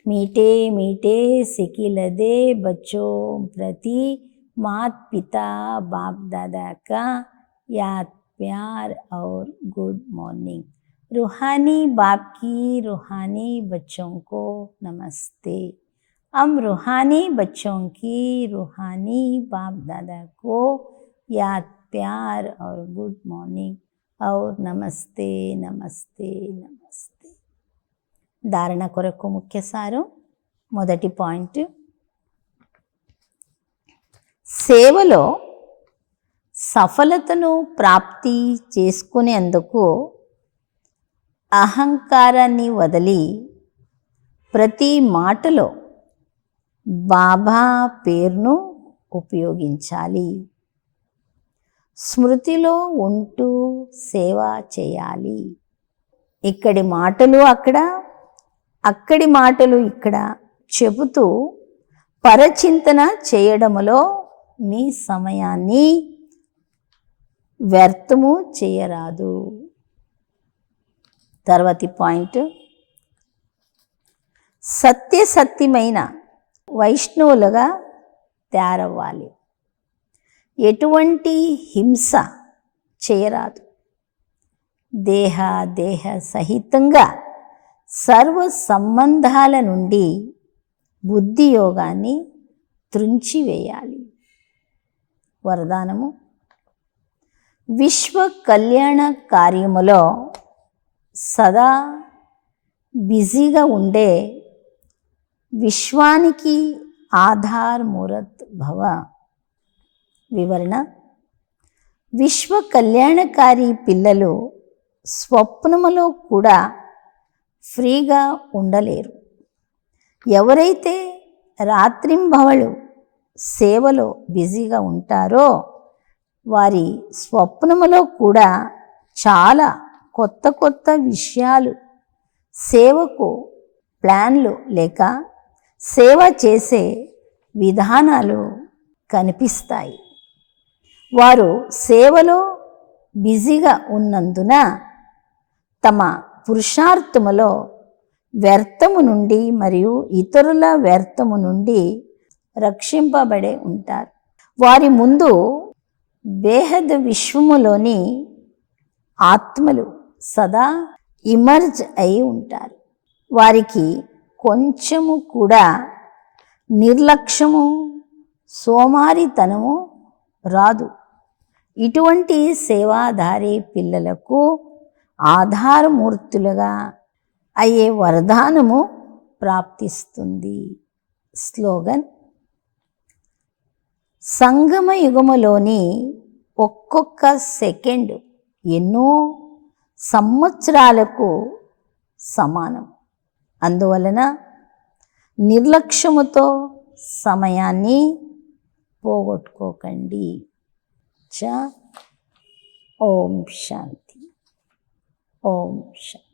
मीठे मीठे सिकिलदे बच्चों प्रति मात पिता बाप दादा का याद प्यार और गुड मॉर्निंग। रूहानी बाप की रूहानी बच्चों को नमस्ते। हम रूहानी बच्चों की रूहानी बाप दादा को याद, प्यार और गुड मॉर्निंग और నమస్తే నమస్తే నమస్తే. ధారణ కొరకు ముఖ్య సారం. మొదటి పాయింట్, సేవలో సఫలతను ప్రాప్తి చేసుకునేందుకు అహంకారాన్ని వదిలి ప్రతి మాటలో బాబా పేరును ఉపయోగించాలి. స్మృతిలో ఉంటూ సేవ చేయాలి. ఇక్కడి మాటలు అక్కడ, అక్కడి మాటలు ఇక్కడ చెబుతూ పరచింతన చేయడములో మీ సమయాన్ని వ్యర్థము చేయరాదు. తర్వాతి పాయింట్, సత్యమైన వైష్ణవులుగా తయారవ్వాలి. ఎటువంటి హింస చేయరాదు. దేహ సహితంగా సర్వ సంబంధాల నుండి బుద్ధి యోగాన్ని త్రుంచివేయాలి. వరదానము, విశ్వ కళ్యాణ కార్యములో సదా బిజీగా ఉండే విశ్వానికి ఆధార్ మూరత్ భవ. వివరణ, విశ్వ కళ్యాణకారి పిల్లలు స్వప్నములో కూడా ఫ్రీగా ఉండలేరు. ఎవరైతే రాత్రింబవళ్ళు సేవలో బిజీగా ఉంటారో వారి స్వప్నములో కూడా చాలా కొత్త విషయాలు, సేవకు ప్లాన్లు లేక సేవ చేసే విధానాలు కనిపిస్తాయి. వారు సేవలో బిజీగా ఉన్నందున తమ పురుషార్థములో వ్యర్థము నుండి మరియు ఇతరుల వ్యర్థము నుండి రక్షింపబడే ఉంటారు. వారి ముందు బేహద్ విశ్వములోని ఆత్మలు సదా ఇమర్జ్ అయి ఉంటారు. వారికి కొంచెము కూడా నిర్లక్ష్యము, సోమారితనము రాదు. ఇటువంటి సేవాధారి పిల్లలకు ఆధారమూర్తులుగా అయ్యే వరదానము ప్రాప్తిస్తుంది. స్లోగన్, సంగమ యుగములోని ఒక్కొక్క సెకండ్ ఎన్నో సంవత్సరాలకు సమానం. అందువలన నిర్లక్ష్యముతో సమయాన్ని పోగొట్టుకోకండి. ఓం శాంతి. ఓం శాంతి.